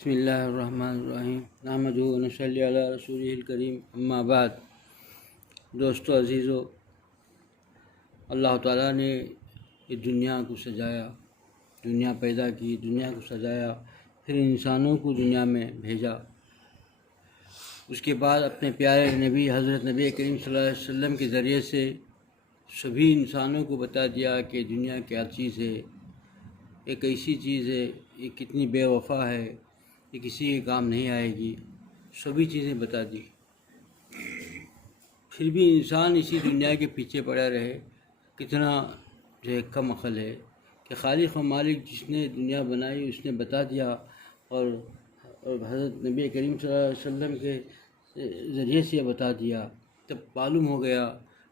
بسم اللہ الرحمن الرحیم نحمدہ و نصلی علی رسولہ الکریم اما بعد۔ دوستو عزیزو، اللہ تعالیٰ نے یہ دنیا کو سجایا، دنیا پیدا کی، دنیا کو سجایا، پھر انسانوں کو دنیا میں بھیجا۔ اس کے بعد اپنے پیارے نبی حضرت نبی کریم صلی اللہ علیہ وسلم کے ذریعے سے سبھی انسانوں کو بتا دیا کہ دنیا کیا چیز ہے، ایک ایسی چیز ہے، یہ کتنی بے وفا ہے، یہ کسی کے کام نہیں آئے گی، سبھی چیزیں بتا دی۔ پھر بھی انسان اسی دنیا کے پیچھے پڑا رہے، کتنا جو ہے کم عقل ہے کہ خالق و مالک جس نے دنیا بنائی اس نے بتا دیا، اور حضرت نبی کریم صلی اللہ علیہ وسلم کے ذریعے سے بتا دیا، تب معلوم ہو گیا،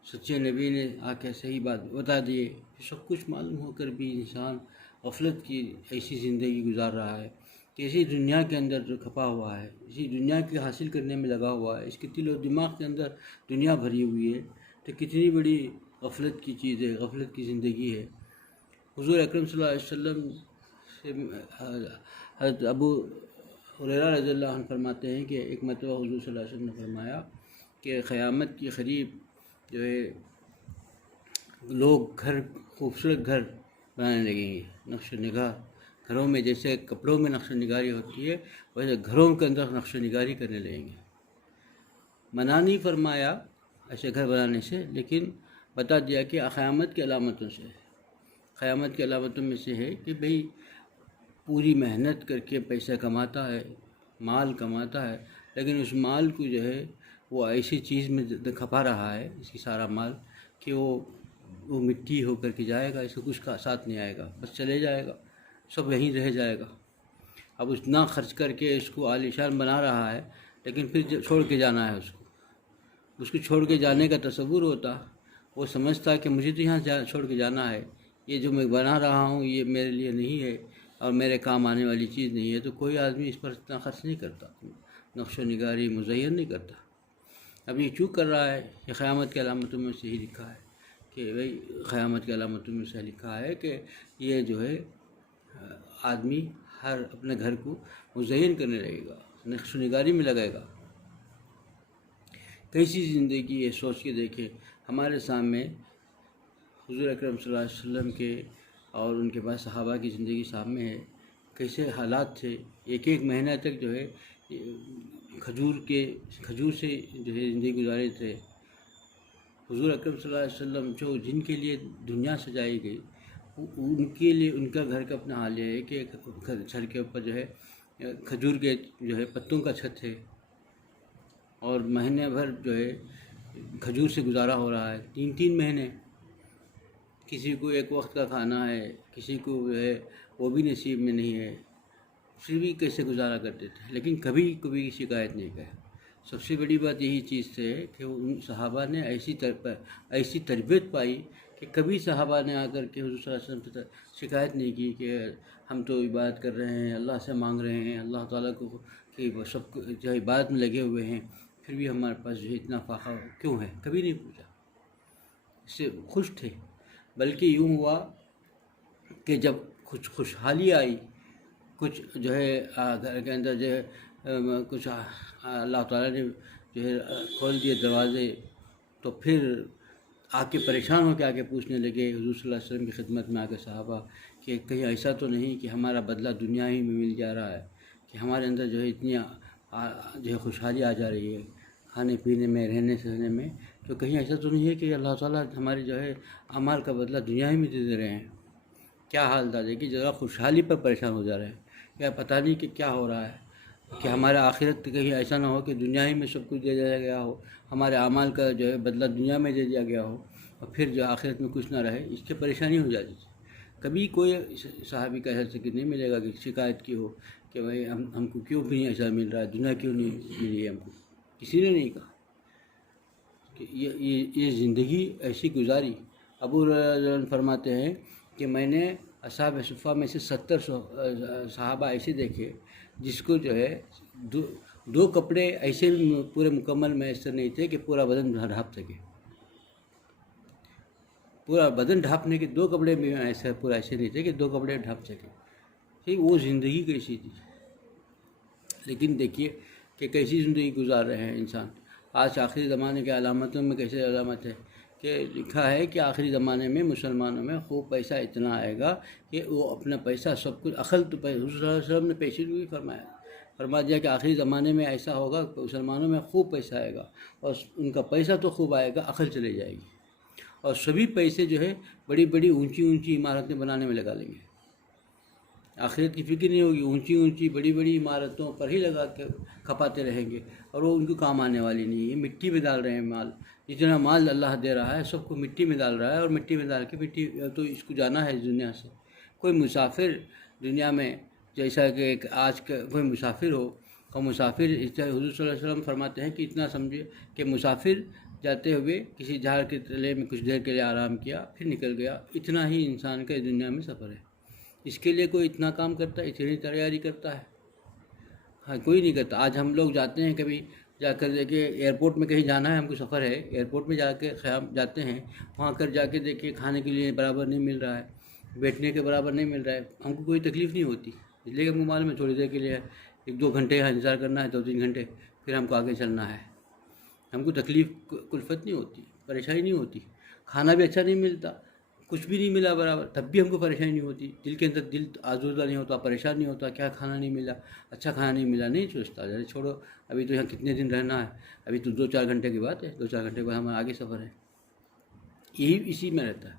سچے نبی نے آ کے صحیح بات بتا دیے۔ سب کچھ معلوم ہو کر بھی انسان غفلت کی ایسی زندگی گزار رہا ہے کہ اسی دنیا کے اندر جو کھپا ہوا ہے، اسی دنیا کے حاصل کرنے میں لگا ہوا ہے، اس کے دل و دماغ کے اندر دنیا بھری ہوئی ہے، تو کتنی بڑی غفلت کی چیز ہے، غفلت کی زندگی ہے۔ حضور اکرم صلی اللہ علیہ وسلم سے حضرت ابو ہریرہ رضی اللہ عنہ فرماتے ہیں کہ ایک مرتبہ حضور صلی اللہ علیہ وسلم نے فرمایا کہ قیامت کے قریب جو ہے لوگ خوبصورت گھر بنانے لگیں گے، نقش و نگار گھروں میں، جیسے کپڑوں میں نقش و نگاری ہوتی ہے ویسے گھروں کے اندر نقش و نگاری کرنے لگیں گے۔ منع نہیں فرمایا ایسے گھر بنانے سے، لیکن بتا دیا کہ قیامت کی علامتوں سے، قیامت کی علامتوں میں سے ہے کہ بھئی پوری محنت کر کے پیسہ کماتا ہے، مال کماتا ہے، لیکن اس مال کو جو ہے وہ ایسی چیز میں کھپا رہا ہے، اس کی سارا مال، کہ وہ مٹی ہو کر کے جائے گا، اس کو کچھ کا ساتھ نہیں آئے گا، بس چلے جائے گا، سب یہیں رہ جائے گا۔ اب اتنا خرچ کر کے اس کو عالیشان بنا رہا ہے، لیکن پھر چھوڑ کے جانا ہے اس کو چھوڑ کے جانے کا تصور ہوتا، وہ سمجھتا کہ مجھے تو یہاں چھوڑ کے جانا ہے، یہ جو میں بنا رہا ہوں یہ میرے لیے نہیں ہے اور میرے کام آنے والی چیز نہیں ہے، تو کوئی آدمی اس پر اتنا خرچ نہیں کرتا، نقش و نگاری مزین نہیں کرتا۔ اب یہ چوک کر رہا ہے، یہ قیامت کی علامتوں میں سے ہی لکھا ہے کہ بھئی قیامت کی علامتوں میں سے لکھا ہے کہ یہ جو ہے آدمی ہر اپنے گھر کو مزین کرنے لگے گا، نقش و نگاری میں لگائے گا۔ کیسی زندگی ہے، سوچ کے دیکھیں۔ ہمارے سامنے حضور اکرم صلی اللہ علیہ وسلم کے اور ان کے بعد صحابہ کی زندگی سامنے ہے، کیسے حالات تھے۔ ایک ایک مہینہ تک جو ہے کھجور سے جو ہے زندگی گزارے تھے۔ حضور اکرم صلی اللہ علیہ وسلم جن کے لیے دنیا سجائی گئی، ان کے لیے ان کا گھر کا اپنا حال یہ ہے کہ چھت کے اوپر جو ہے کھجور کے جو ہے پتوں کا چھت ہے، اور مہینے بھر جو ہے کھجور سے گزارا ہو رہا ہے، 3 مہینے۔ کسی کو ایک وقت کا کھانا ہے، کسی کو جو ہے وہ بھی نصیب میں نہیں ہے، پھر بھی کیسے گزارا کرتے تھے، لیکن کبھی شکایت نہیں کرے۔ سب سے بڑی بات یہی چیز ہے کہ ان صحابہ نے ایسی تربیت پائی کہ کبھی صحابہ نے آ کر کے حضور صلی اللہ علیہ وسلم سے شکایت نہیں کی کہ ہم تو عبادت کر رہے ہیں، اللہ سے مانگ رہے ہیں، اللہ تعالیٰ کو کہ سب جو ہے عبادت میں لگے ہوئے ہیں، پھر بھی ہمارے پاس جو ہے اتنا فاقہ کیوں ہے، کبھی نہیں پوچھا، اس سے خوش تھے۔ بلکہ یوں ہوا کہ جب کچھ خوشحالی آئی، کچھ جو ہے گھر کے اندر جو ہے کچھ اللہ تعالیٰ نے جو ہے کھول دیے دروازے، تو پھر آ کے پریشان ہو کے آ کے پوچھنے لگے حضور صلی اللہ علیہ وسلم کی خدمت میں آ کے صحابہ کہ کہیں ایسا تو نہیں کہ ہمارا بدلہ دنیا ہی میں مل جا رہا ہے، کہ ہمارے اندر جو ہے اتنی جو ہے خوشحالی آ جا رہی ہے کھانے پینے میں، رہنے سہنے میں، تو کہیں ایسا تو نہیں ہے کہ اللہ تعالیٰ ہمارے جو ہے اعمال کا بدلہ دنیا ہی میں دے رہے ہیں۔ کیا حال تھا دیکھیے، ذرا خوشحالی پر پریشان ہو جا رہے ہیں، کیا پتہ نہیں کہ کیا ہو رہا ہے، کہ ہمارا آخرت کہیں ایسا نہ ہو کہ دنیا ہی میں سب کچھ دے دیا گیا ہو، ہمارے اعمال کا جو ہے بدلہ دنیا میں دے دیا گیا ہو، اور پھر جو آخرت میں کچھ نہ رہے، اس سے پریشانی ہو جاتی تھی۔ کبھی کوئی صحابی کا ایسا ذکر نہیں ملے گا کہ شکایت کی ہو کہ بھائی ہم کو کیوں بھی ایسا مل رہا ہے، دنیا کیوں نہیں ملی ہے ہم کو، کسی نے نہیں کہا کہ یہ زندگی ایسی گزاری۔ ابو ہریرہ فرماتے ہیں کہ میں نے اصحاب صفہ میں سے 70 صحابہ ایسے دیکھے جس کو جو ہے دو کپڑے ایسے پورے مکمل میسر نہیں تھے کہ پورا بدن ڈھانپ سکے، پورا بدن ڈھانپنے کے 2 کپڑے بھی ایسے نہیں تھے کہ 2 کپڑے ڈھانپ سکے۔ وہ زندگی کیسی تھی، لیکن دیکھیے کہ کیسی زندگی گزار رہے ہیں انسان. آج آخری زمانے کے علامتوں میں کیسے علامت ہے کہ لکھا ہے کہ آخری زمانے میں مسلمانوں میں خوب پیسہ اتنا آئے گا کہ وہ اپنا پیسہ سب کچھ عقل تو حضور صلی اللہ علیہ وسلم نے پیشین بھی فرما دیا کہ آخری زمانے میں ایسا ہوگا کہ مسلمانوں میں خوب پیسہ آئے گا اور ان کا پیسہ تو خوب آئے گا، عقل چلے جائے گی، اور سبھی پیسے جو ہے بڑی بڑی اونچی عمارتیں بنانے میں لگا لیں گے. آخرت کی فکر نہیں ہوگی، اونچی بڑی بڑی عمارتوں پر ہی لگا کے کھپاتے رہیں گے اور وہ ان کو کام آنے والی نہیں ہے. مٹی میں ڈال رہے ہیں مال، جتنا مال اللہ دے رہا ہے سب کو مٹی میں ڈال رہا ہے، اور مٹی میں ڈال کے مٹی تو اس کو جانا ہے اس دنیا سے. کوئی مسافر دنیا میں جیسا کہ آج کا کوئی مسافر ہو، اور مسافر حضور صلی اللہ علیہ وسلم فرماتے ہیں کہ اتنا سمجھے کہ مسافر جاتے ہوئے کسی جھاڑ کے تلے میں کچھ دیر کے لیے آرام کیا پھر نکل گیا، اتنا ہی انسان کا اس دنیا میں سفر ہے. اس کے لیے کوئی اتنا کام کرتا ہے، اتنی تیاری کرتا ہے؟ ہاں، کوئی نہیں کرتا. آج ہم لوگ جاتے ہیں کبھی جا کر دیکھیے ایئرپورٹ میں کہیں جانا ہے، ہم کو سفر ہے، ایئرپورٹ میں جا کے جاتے ہیں، وہاں کر جا کے دیکھیے کھانے کے لیے برابر نہیں مل رہا ہے، بیٹھنے کے برابر نہیں مل رہا ہے. ہم کو کوئی تکلیف نہیں ہوتی، اس لیے کہ ہم کو معلوم ہے تھوڑی دیر کے لیے 1-2 گھنٹے یہاں انتظار کرنا ہے، 2-3 گھنٹے، پھر ہم کو آگے چلنا ہے. ہم کو تکلیف کلفت نہیں ہوتی، پریشانی نہیں ہوتی. کھانا بھی اچھا نہیں ملتا، کچھ بھی نہیں ملا برابر، تب بھی ہم کو پریشانی نہیں ہوتی. دل کے اندر دل آزردہ نہیں ہوتا، پریشان نہیں ہوتا، کیا کھانا نہیں ملا، اچھا کھانا نہیں ملا، نہیں سوچتا ذرا چھوڑو ابھی تو یہاں کتنے دن رہنا ہے، ابھی تو 2-4 گھنٹے کی بات ہے، 2-4 گھنٹے کے بعد ہمارا آگے سفر ہے. یہی اسی میں رہتا ہے.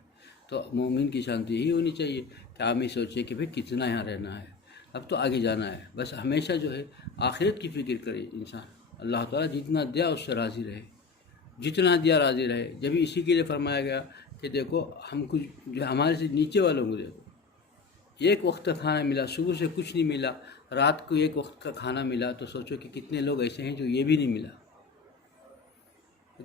تو مومن کی شانتی یہی ہونی چاہیے کہ آپ یہ سوچے کہ بھئی کتنا یہاں رہنا ہے، اب تو آگے جانا ہے. بس ہمیشہ جو ہے آخرت کی فکر کرے انسان. اللہ تعالیٰ جتنا دیا اس سے راضی رہے، جتنا دیا راضی رہے. جبھی اسی کے لیے فرمایا گیا کہ دیکھو ہم کچھ جو ہمارے سے نیچے والوں کو دیکھو، ایک وقت کا کھانا ملا، صبح سے کچھ نہیں ملا، رات کو ایک وقت کا کھانا ملا، تو سوچو کہ کتنے لوگ ایسے ہیں جو یہ بھی نہیں ملا.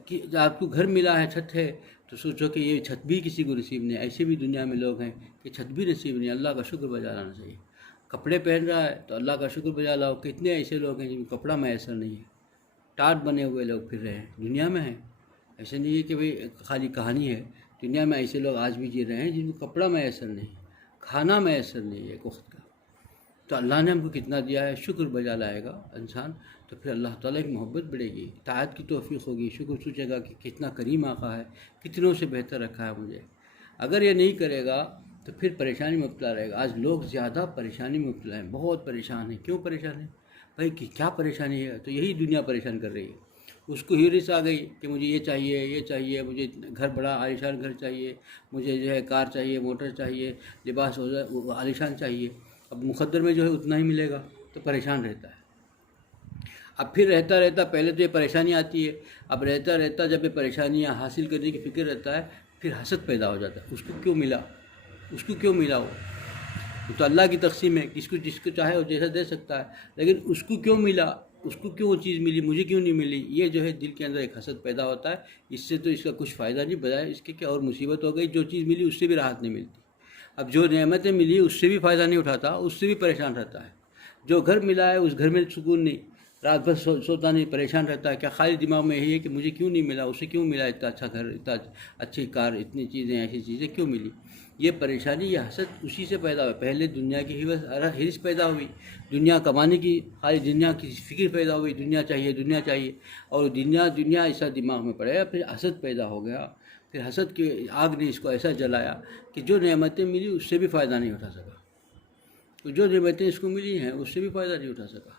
کہ آپ کو گھر ملا ہے، چھت ہے، تو سوچو کہ یہ چھت بھی کسی کو نصیب نہیں. ایسے بھی دنیا میں لوگ ہیں کہ چھت بھی نصیب نہیں. اللہ کا شکر بجا لانا چاہیے. کپڑے پہن رہا ہے تو اللہ کا شکر بجا لاؤ. کتنے ایسے لوگ ہیں جن کو کپڑا میسر نہیں ہے، ٹاٹ بنے ہوئے لوگ پھر رہے ہیں دنیا میں ہیں. ایسے نہیں ہے کہ بھئی خالی کہانی ہے، دنیا میں ایسے لوگ آج بھی جی رہے ہیں جن کو کپڑا میسر نہیں، کھانا میسر نہیں ہے ایک وقت کا. تو اللہ نے ہم کو کتنا دیا ہے، شکر بجا لائے گا انسان تو پھر اللہ تعالیٰ کی محبت بڑھے گی، اطاعت کی توفیق ہوگی. شکر سوچے گا کہ کتنا کریم آقا ہے، کتنوں سے بہتر رکھا ہے مجھے. اگر یہ نہیں کرے گا تو پھر پریشانی میں مبتلا رہے گا. آج لوگ زیادہ پریشانی میں مبتلا ہیں، بہت پریشان ہیں. کیوں پریشان ہیں بھائی؟ کیا پریشانی ہے؟ تو یہی دنیا پریشان کر رہی ہے. اس کو ہیرس آ گئی کہ مجھے یہ چاہیے، مجھے گھر بڑا عالیشان گھر چاہیے، مجھے جو ہے کار چاہیے، موٹر چاہیے، لباس عالیشان چاہیے. اب مقدر میں جو ہے اتنا ہی ملے گا تو پریشان رہتا ہے. اب پھر رہتا پہلے تو یہ پریشانی آتی ہے، اب رہتا جب یہ پریشانیاں حاصل کرنے کی فکر رہتا ہے، پھر حسد پیدا ہو جاتا ہے. اس کو کیوں ملا وہ تو اللہ کی تقسیم ہے، جس کو چاہے وہ جیسا دے سکتا ہے. لیکن اس کو کیوں ملا، اس کو کیوں وہ چیز ملی، مجھے کیوں نہیں ملی، یہ جو ہے دل کے اندر ایک حسد پیدا ہوتا ہے. اس سے تو اس کا کچھ فائدہ نہیں، بجائے اس کے کہ اور مصیبت ہو گئی. جو چیز ملی اس سے بھی راحت نہیں ملتی. اب جو نعمتیں ملی اس سے بھی فائدہ نہیں اٹھاتا، اس سے بھی پریشان رہتا ہے. جو گھر ملا ہے اس گھر میں سکون نہیں، رات بھر سوتا نہیں، پریشان رہتا ہے. کیا خالی دماغ میں یہی ہے کہ مجھے کیوں نہیں ملا، اسے کیوں ملا، اتنا اچھا گھر، اتنا اچھی کار، اتنی چیزیں، ایسی چیزیں کیوں ملی. یہ پریشانی، یہ حسد اسی سے پیدا ہوئی. پہلے دنیا کی ہرس پیدا ہوئی، دنیا کمانے کی، خالی دنیا کی فکر پیدا ہوئی، دنیا چاہیے، اور دنیا ایسا دماغ میں پڑے گا. پھر حسد پیدا ہو گیا. پھر حسد کی آگ نے اس کو ایسا جلایا کہ جو نعمتیں ملی اس سے بھی فائدہ نہیں اٹھا سکا. تو جو نعمتیں اس کو ملی ہیں اس سے بھی فائدہ نہیں اٹھا سکا.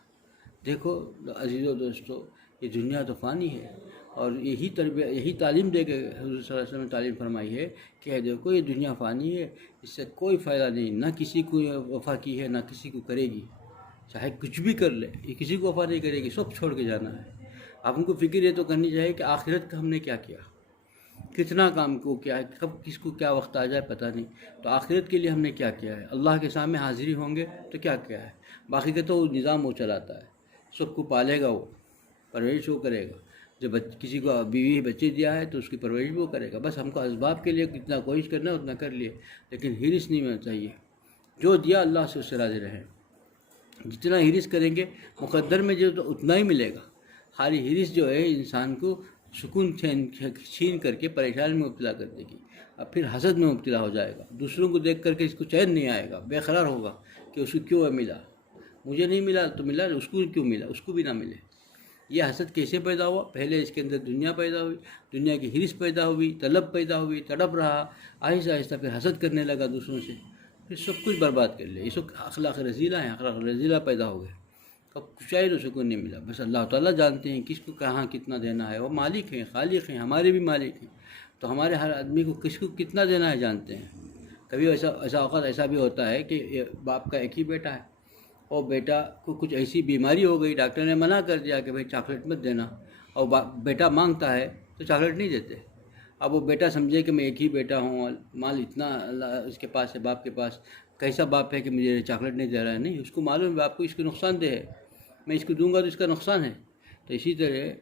دیکھو عزیزو دوستو، یہ دنیا تو فانی ہے، اور یہی تعلیم دے کے حضور صلی اللہ علیہ وسلم نے تعلیم فرمائی ہے کہ دیکھو یہ دنیا فانی ہے، اس سے کوئی فائدہ نہیں. نہ کسی کو وفا کی ہے، نہ کسی کو کرے گی. چاہے کچھ بھی کر لے، یہ کسی کو وفا نہیں کرے گی، سب چھوڑ کے جانا ہے. آپ ان کو فکر یہ تو کرنی چاہیے کہ آخرت کا ہم نے کیا کیا، کتنا کام کو کیا ہے، کب کس کو کیا وقت آ جائے پتہ نہیں. تو آخرت کے لیے ہم نے کیا کیا ہے، اللہ کے سامنے حاضری ہوں گے تو کیا ہے. باقی کا تو وہ نظام وہ چلاتا ہے، سب کو پالے گا، وہ پرورش وہ کرے گا. جب کسی کو بیوی بچے دیا ہے تو اس کی پرورش وہ کرے گا. بس ہم کو اسباب کے لیے کتنا کوشش کرنا ہے اتنا کر لیے، لیکن ہرس نہیں ہونا چاہیے. جو دیا اللہ سے اس سے راضی رہیں. جتنا ہرس کریں گے مقدر میں جو تو اتنا ہی ملے گا. خالی ہرس جو ہے انسان کو سکون چھین کر کے پریشانی میں مبتلا کر دے گی. اب پھر حسد میں مبتلا ہو جائے گا. دوسروں کو دیکھ کر کے اس کو چین نہیں آئے گا، بے قرار ہوگا کہ اس کو کیوں ملا. مجھے نہیں ملا تو ملا، اس کو کیوں ملا، اس کو بھی نہ ملے۔ یہ حسد کیسے پیدا ہوا؟ پہلے اس کے اندر دنیا پیدا ہوئی، دنیا کی حرص پیدا ہوئی، طلب پیدا ہوئی، تڑپ رہا، آہستہ آہستہ پھر حسد کرنے لگا دوسروں سے، پھر سب کچھ برباد کر لیا۔ اس وقت اخلاق رذیلہ ہیں، اخلاق رذیلہ پیدا ہو گئے، اب شاید سکون نہیں ملا۔ بس اللہ تعالیٰ جانتے ہیں کس کو کہاں کتنا دینا ہے، وہ مالک ہیں، خالق ہیں، ہمارے بھی مالک ہیں، تو ہمارے ہر آدمی کو کس کو کتنا دینا ہے جانتے ہیں۔ کبھی ایسا اوقات ایسا بھی ہوتا ہے کہ باپ کا ایک ہی بیٹا ہے، اور بیٹا کو کچھ ایسی بیماری ہو گئی، ڈاکٹر نے منع کر دیا کہ بھائی چاکلیٹ مت دینا، اور بیٹا مانگتا ہے تو چاکلیٹ نہیں دیتے۔ اب وہ بیٹا سمجھے کہ میں ایک ہی بیٹا ہوں، مال اتنا اللہ اس کے پاس ہے، باپ کے پاس، کیسا باپ ہے کہ مجھے چاکلیٹ نہیں دے رہا ہے؟ نہیں، اس کو معلوم ہے باپ کو اس کو نقصان دہ ہے، میں اس کو دوں گا تو اس کا نقصان ہے۔ تو اسی طرح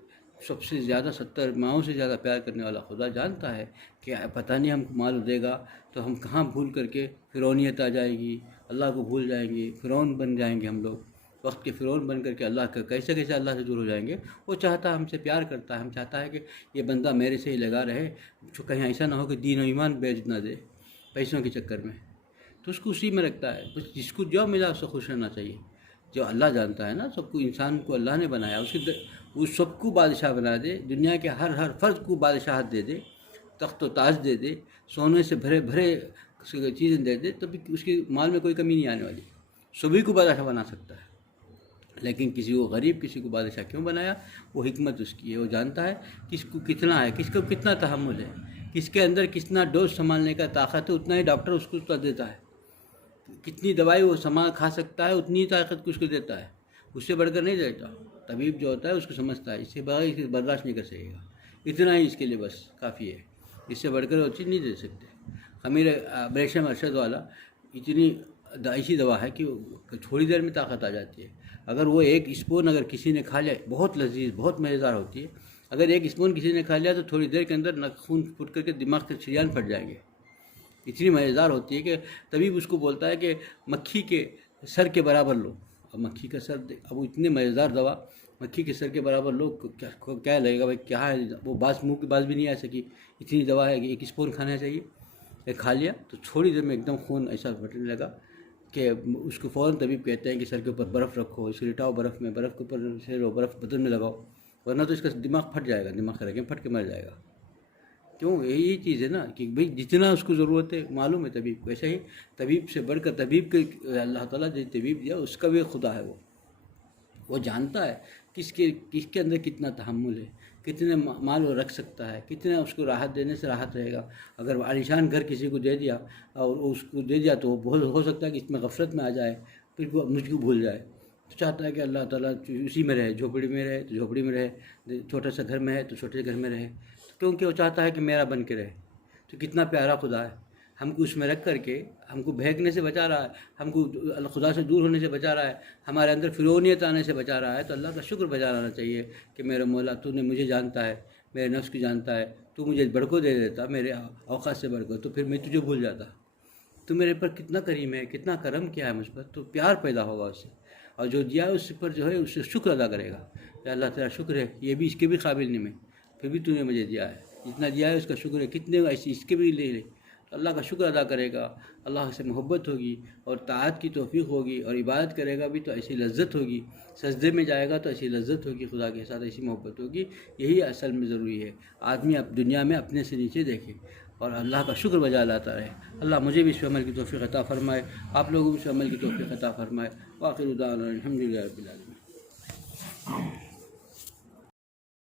سب سے زیادہ 70 ماؤں سے زیادہ پیار کرنے والا خدا جانتا ہے کہ پتہ نہیں ہم کو مال دے گا تو ہم کہاں بھول کر کے فرعونیت آ جائے گی، اللہ کو بھول جائیں گے، فرعون بن جائیں گے ہم لوگ، وقت کے فرعون بن کر کے اللہ کا کیسے کیسے اللہ سے دور ہو جائیں گے۔ وہ چاہتا ہے، ہم سے پیار کرتا ہے، ہم چاہتا ہے کہ یہ بندہ میرے سے ہی لگا رہے، کہیں ایسا نہ ہو کہ دین و ایمان بیچ نہ دے پیسوں کے چکر میں، تو اس کو اسی میں رکھتا ہے۔ بس جس کو جو ملا اس سے خوش رہنا چاہیے۔ جو اللہ جانتا ہے نا، سب کو، انسان کو اللہ نے بنایا، وہ سب کو بادشاہ بنا دے، دنیا کے ہر فرد کو بادشاہت دے دے، تخت و تاج دے دے، سونے سے بھرے بھرے چیزیں دے دے، تو اس کے مال میں کوئی کمی نہیں آنے والی، سبھی کو بادشاہ بنا سکتا ہے۔ لیکن کسی کو غریب، کسی کو بادشاہ کیوں بنایا؟ وہ حکمت اس کی ہے، وہ جانتا ہے کس کو کتنا ہے، کس کو کتنا تحمل ہے، کس کے اندر کتنا ڈوز سنبھالنے کا طاقت ہے، اتنا ہی ڈاکٹر اس کو دیتا ہے، کتنی دوائی وہ کھا سکتا ہے اتنی طاقت کو اس کو دیتا ہے، اس سے بڑھ کر نہیں دیتا۔ طبیب جو ہوتا ہے اس کو سمجھتا ہے، اس سے بغیر اسے برداشت نہیں کر سکے گا، اتنا ہی اس کے لیے بس کافی ہے، اس سے بڑھ کر وہ چیز نہیں دے سکتے۔ خمیر ابریشم ارشد والا اتنی ایسی دوا ہے کہ تھوڑی دیر میں طاقت آ جاتی ہے۔ اگر وہ ایک اسپون اگر کسی نے کھا لیا، بہت لذیذ، بہت مزیدار ہوتی ہے، اگر ایک اسپون کسی نے کھا لیا تو تھوڑی دیر کے اندر خون پھٹ کر کے دماغ کے شریان پھٹ جائیں گے، اتنی مزیدار ہوتی ہے کہ طبیب اس کو بولتا ہے کہ مکھی کے سر کے برابر لو، اب مکھی کا سر، اب وہ اتنی مزیدار دوا مکھی کے سر کے برابر لو، کیا لگے گا بھائی، کیا ہے وہ، منہ کی بات بھی نہیں آ سکی، اتنی دوا ہے کہ ایک اسپون کھانا چاہیے۔ ایک کھا لیا تو تھوڑی دیر میں ایک دم خون ایسا پھٹنے لگا کہ اس کو فوراً طبیب کہتے ہیں کہ سر کے اوپر برف رکھو، اس کو لٹاؤ برف میں، برف کے اوپر سے برف بدن میں لگاؤ، ورنہ تو اس کا دماغ پھٹ جائے گا، دماغ کا رگیں پھٹ کے مر جائے گا۔ کیوں؟ یہی چیز ہے نا کہ بھئی جتنا اس کو ضرورت ہے معلوم ہے طبیب کو، ویسے ہی طبیب سے بڑھ کر طبیب کے اللہ تعالیٰ جو طبیب دیا اس کا بھی خدا ہے، وہ جانتا ہے کس کے اندر کتنا تحمل ہے، کتنے مال وہ رکھ سکتا ہے، کتنا اس کو راحت دینے سے راحت رہے گا۔ اگر عالیشان گھر کسی کو دے دیا اور اس کو دے دیا تو وہ ہو سکتا ہے کہ اس میں غفلت میں آ جائے، پھر وہ مجھ کو بھول جائے، تو چاہتا ہے کہ اللہ تعالیٰ اسی میں رہے، جھوپڑی میں رہے تو جھوپڑی میں رہے، چھوٹا سا گھر میں ہے تو چھوٹے سے گھر میں رہے، کیونکہ وہ چاہتا ہے کہ میرا بن کے رہے۔ تو کتنا پیارا خدا ہے، ہم کو اس میں رکھ کر کے ہم کو بہکنے سے بچا رہا ہے، ہم کو خدا سے دور ہونے سے بچا رہا ہے، ہمارے اندر فرعونیت آنے سے بچا رہا ہے۔ تو اللہ کا شکر بجا لانا چاہیے کہ میرے مولا تو نے مجھے جانتا ہے، میرے نفس کو جانتا ہے، تو مجھے بڑھ کو دے دیتا میرے اوقات سے بڑھ کر، تو پھر میں تجھے بھول جاتا، تو میرے پر کتنا کریم ہے، کتنا کرم کیا ہے مجھ پر، تو پیار پیدا ہوگا اس سے، اور جو دیا ہے اس پر جو ہے اس سے شکر ادا کرے گا کہ اللہ تیرا شکر ہے، یہ بھی اس کے بھی قابل نہیں میں، پھر بھی تو نے مجھے دیا ہے، جتنا دیا ہے اس کا شکر ہے، کتنے ایسی اس کے بھی لے لے، تو اللہ کا شکر ادا کرے گا، اللہ سے محبت ہوگی اور طاعت کی توفیق ہوگی، اور عبادت کرے گا بھی تو ایسی لذت ہوگی، سجدے میں جائے گا تو ایسی لذت ہوگی، خدا کے ساتھ ایسی محبت ہوگی۔ یہی اصل میں ضروری ہے، آدمی اب دنیا میں اپنے سے نیچے دیکھے اور اللہ کا شکر بجا لاتا رہے۔ اللہ مجھے بھی اس پہ عمل کی توفیق عطا فرمائے، آپ لوگوں کو اس پہ عمل کی توفیق عطا فرمائے۔ وآخر دعوانا الحمدللہ رب العالمین۔